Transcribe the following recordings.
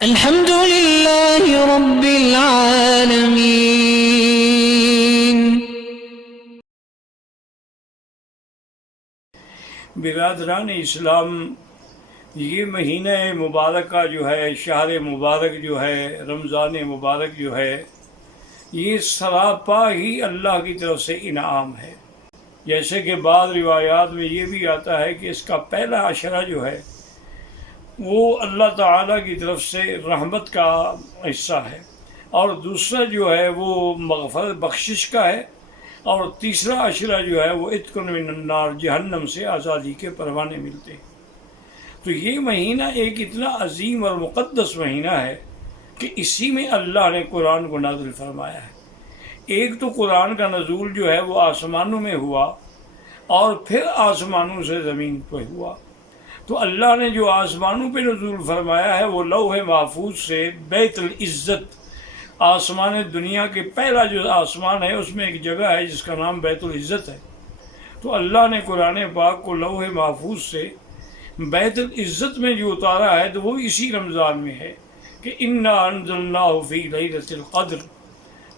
الحمد لله رب العالمين۔ برادران اسلام، یہ مہینہ مبارکہ جو ہے، شہر مبارک جو ہے، رمضان مبارک جو ہے، یہ سراپا ہی اللہ کی طرف سے انعام ہے۔ جیسے کہ بعض روایات میں یہ بھی آتا ہے کہ اس کا پہلا عشرہ جو ہے وہ اللہ تعالیٰ کی طرف سے رحمت کا حصہ ہے، اور دوسرا جو ہے وہ مغفرت بخشش کا ہے، اور تیسرا عشرہ جو ہے وہ عتق من النار، جہنم سے آزادی کے پروانے ملتے ہیں۔ تو یہ مہینہ ایک اتنا عظیم اور مقدس مہینہ ہے کہ اسی میں اللہ نے قرآن کو نازل فرمایا ہے۔ ایک تو قرآن کا نزول جو ہے وہ آسمانوں میں ہوا، اور پھر آسمانوں سے زمین پہ ہوا۔ تو اللہ نے جو آسمانوں پہ نزول فرمایا ہے وہ لوح محفوظ سے بیت العزت، آسمان دنیا کے پہلا جو آسمان ہے اس میں ایک جگہ ہے جس کا نام بیت العزت ہے۔ تو اللہ نے قرآن پاک کو لوح محفوظ سے بیت العزت میں جو اتارا ہے تو وہ اسی رمضان میں ہے کہ انا انزلناہ فی لیلۃ القدر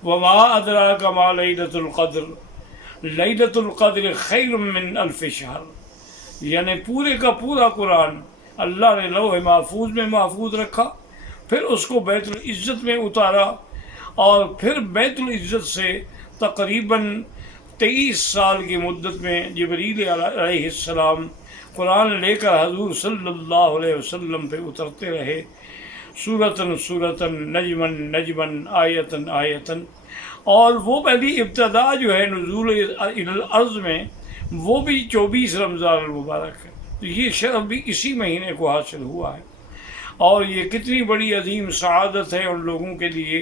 وما ادراک ما لیلۃ القدر لیلۃ القدر خیر من الف شہر۔ یعنی پورے کا پورا قرآن اللہ نے لوح محفوظ میں محفوظ رکھا، پھر اس کو بیت العزت میں اتارا، اور پھر بیت العزت سے تقریباً 23 سال کی مدت میں جبریل علیہ السلام قرآن لے کر حضور صلی اللہ علیہ وسلم پہ اترتے رہے، سورتاً سورتاً، نجماً نجماً، آیتاً آیتاً۔ اور وہ پہلی ابتدا جو ہے نزول الی الارض میں وہ بھی 24 رمضان المبارک ہے۔ تو یہ شرف بھی اسی مہینے کو حاصل ہوا ہے، اور یہ کتنی بڑی عظیم سعادت ہے ان لوگوں کے لیے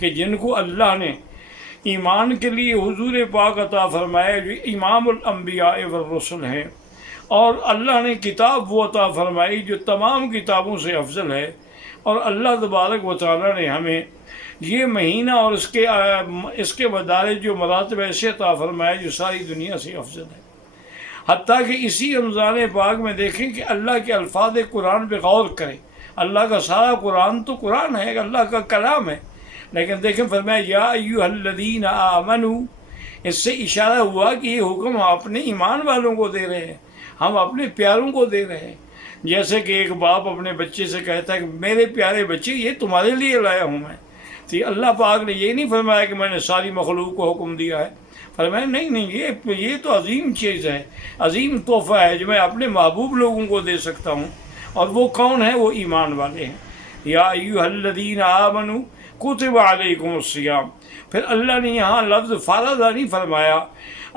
کہ جن کو اللہ نے ایمان کے لیے حضور پاک عطا فرمایا جو امام الانبیاء والرسل ہیں، اور اللہ نے کتاب وہ عطا فرمائی جو تمام کتابوں سے افضل ہے، اور اللہ تبارک و تعالیٰ نے ہمیں یہ مہینہ اور اس کے مدارج جو مراتب ایسے عطا فرمائے جو ساری دنیا سے افضل ہے۔ حتیٰ کہ اسی رمضان پاک میں دیکھیں کہ اللہ کے الفاظ قرآن پہ غور کریں۔ اللہ کا سارا قرآن تو قرآن ہے، اللہ کا کلام ہے، لیکن دیکھیں فرمایا یا ایھا الذین آمنوا، اس سے اشارہ ہوا کہ یہ حکم ہم اپنے ایمان والوں کو دے رہے ہیں، ہم اپنے پیاروں کو دے رہے ہیں۔ جیسے کہ ایک باپ اپنے بچے سے کہتا ہے کہ میرے پیارے بچے یہ تمہارے لیے لایا ہوں میں۔ تو اللہ پاک نے یہ نہیں فرمایا کہ میں نے ساری مخلوق کو حکم دیا ہے، فرمایا نہیں، یہ تو عظیم چیز ہے، عظیم تحفہ ہے جو میں اپنے محبوب لوگوں کو دے سکتا ہوں، اور وہ کون ہے؟ وہ ایمان والے ہیں۔ یا ایھا الذین آمنوا کتب علیکم الصیام۔ پھر اللہ نے یہاں لفظ فرض نہیں فرمایا،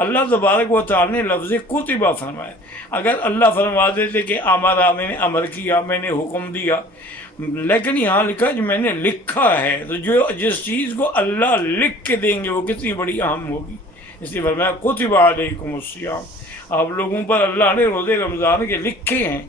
اللہ تبارک و تعالیٰ نے لفظ کتبہ فرمایا۔ اگر اللہ فرما دیتے کہ امرا، میں نے امر کیا، میں نے حکم دیا، لیکن یہاں لکھا جو میں نے لکھا ہے، تو جو جس چیز کو اللہ لکھ کے دیں گے وہ کتنی بڑی اہم ہوگی۔ اس لیے فرمایا کتب علیکم الصیام، آپ لوگوں پر اللہ نے روزے رمضان کے لکھے ہیں۔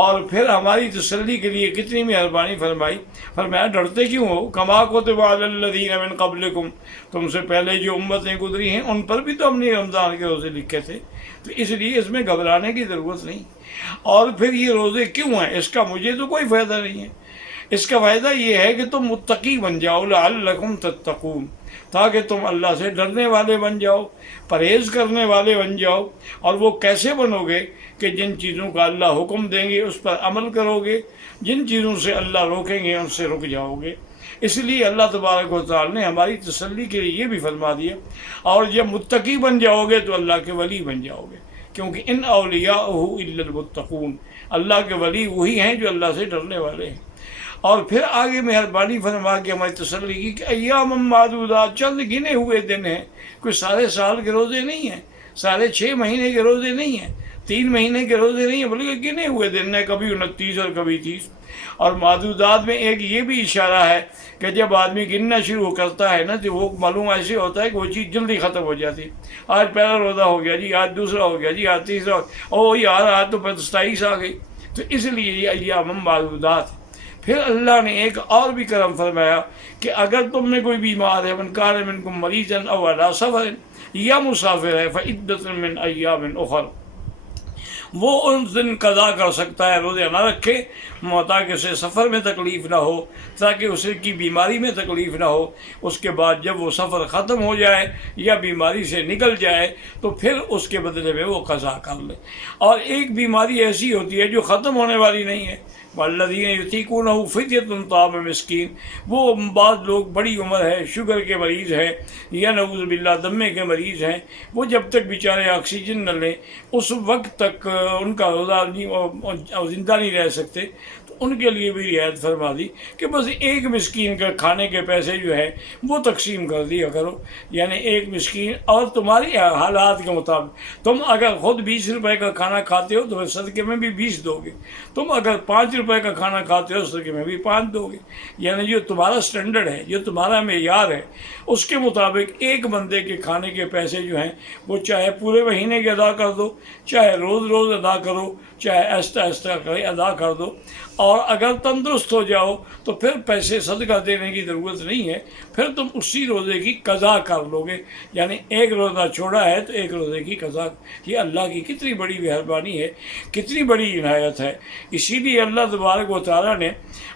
اور پھر ہماری تسلی کے لیے کتنی مہربانی فرمائی، فرمایا ڈرتے کیوں ہو؟ کما کتب علی الذین من قبلکم، تم سے پہلے جو امتیں گزری ہیں ان پر بھی تو ہم نے رمضان کے روزے لکھے تھے، تو اس لیے اس میں گھبرانے کی ضرورت نہیں۔ اور پھر یہ روزے کیوں ہیں؟ اس کا مجھے تو کوئی فائدہ نہیں ہے، اس کا فائدہ یہ ہے کہ تم متقی بن جاؤ، لعلکم تتقون، تاکہ تم اللہ سے ڈرنے والے بن جاؤ، پرہیز کرنے والے بن جاؤ۔ اور وہ کیسے بنو گے؟ کہ جن چیزوں کا اللہ حکم دیں گے اس پر عمل کرو گے، جن چیزوں سے اللہ روکیں گے ان سے رک جاؤ گے۔ اس لیے اللہ تبارک و تعالیٰ نے ہماری تسلی کے لیے یہ بھی فرما دیا، اور جب متقی بن جاؤ گے تو اللہ کے ولی بن جاؤ گے، کیونکہ ان اولیاءہ الا المتقون، اللہ کے ولی وہی ہیں جو اللہ سے ڈرنے والے ہیں۔ اور پھر آگے مہربانی فرما کے ہماری تسلی کی کہ ایام معدودات، چند گنے ہوئے دن ہیں، کوئی سارے سال کے روزے نہیں ہیں، سارے 6 مہینے کے روزے نہیں ہیں، 3 مہینے کے روزے نہیں ہیں، بلکہ گنے ہوئے دن ہیں، کبھی 29 اور کبھی 30۔ اور معدودات میں ایک یہ بھی اشارہ ہے کہ جب آدمی گننا شروع کرتا ہے نا تو وہ معلوم ایسے ہوتا ہے کہ وہ چیز جلدی ختم ہو جاتی ہے۔ آج پہلا روزہ ہو گیا جی، آج دوسرا ہو گیا جی، آج تیسرا، او یار آج تو 27 آ گئی۔ تو اس لیے یہ ایام معدودات۔ پھر اللہ نے ایک اور بھی کرم فرمایا کہ اگر تم میں کوئی بیمار ہے، من کان منکم مریضا او علی سفر یا مسافر ہے، فعدۃ من ایام اخر، وہ ان دن قضا کر سکتا ہے، روزے نہ رکھے تاکہ اسے سفر میں تکلیف نہ ہو، تاکہ اسے کی بیماری میں تکلیف نہ ہو۔ اس کے بعد جب وہ سفر ختم ہو جائے یا بیماری سے نکل جائے تو پھر اس کے بدلے میں وہ قضا کر لے۔ اور ایک بیماری ایسی ہوتی ہے جو ختم ہونے والی نہیں ہے، والذین یطیقونہ فدیۃ طعام مسکین، وہ بعض لوگ بڑی عمر ہے، شوگر کے مریض ہیں یا نعوذ باللہ دمے کے مریض ہیں، وہ جب تک بیچارے آکسیجن نہ لیں اس وقت تک ان کا روزہ زندہ نہیں رہ سکتے، تو ان کے لیے بھی رعایت فرما دی کہ بس ایک مسکین کا کھانے کے پیسے جو ہے وہ تقسیم کر دیا کرو، یعنی ایک مسکین، اور تمہاری حالات کے مطابق تم اگر خود 20 روپے کا کھانا کھاتے ہو تو پھر صدقے میں بھی 20 دو گے، تم اگر 5 روپے کا کھانا کھاتے ہو صدقے میں بھی 5 دو گے، یعنی جو تمہارا سٹینڈرڈ ہے، جو تمہارا معیار ہے، اس کے مطابق ایک بندے کے کھانے کے پیسے جو ہیں وہ چاہے پورے مہینے کے ادا کر دو، چاہے روز روز ادا کرو، چاہے آہستہ آہستہ ادا کر دو، اور اگر تندرست ہو جاؤ تو پھر پیسے صدقہ دینے کی ضرورت نہیں ہے، پھر تم اسی روزے کی قضا کر لو گے، یعنی ایک روزہ چھوڑا ہے تو ایک روزے کی قضا۔ یہ اللہ کی کتنی بڑی مہربانی ہے، کتنی بڑی عنایت ہے۔ اسی لیے اللہ تبارک و تعالیٰ نے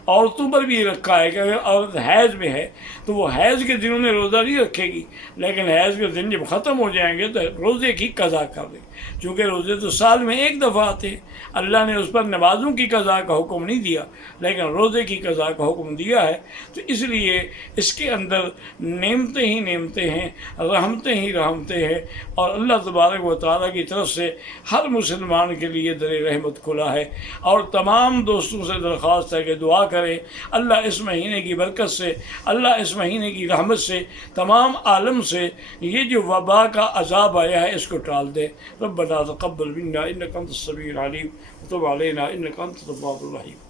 عورتوں پر بھی رکھا ہے کہ اگر عورت حیض میں ہے تو وہ حیض کے دنوں میں روزہ نہیں رکھے گی، لیکن حیض کے دن جب ختم ہو جائیں گے تو روزے کی قضا کر دے، چونکہ روزے تو سال میں ایک دفعہ آتے ہیں۔ اللہ نے اس پر نمازوں کی قضا کا حکم نہیں دیا لیکن روزے کی قضا کا حکم دیا ہے، تو اس لیے اس کے اندر نعمتیں ہی نعمتیں ہیں، رحمتیں ہی رحمتیں ہیں، اور اللہ تبارک و تعالیٰ کی طرف سے ہر مسلمان کے لیے در رحمت کھلا ہے۔ اور تمام دوستوں سے درخواست ہے کہ دعا کریں اللہ اس مہینے کی برکت سے، اللہ اس مہینے کی رحمت سے تمام عالم سے یہ جو وبا کا عذاب آیا ہے اس کو ٹال دے۔ ربنا تقبل منا انک انت السمیع العلیم وتب علینا انک انت التواب الرحیم۔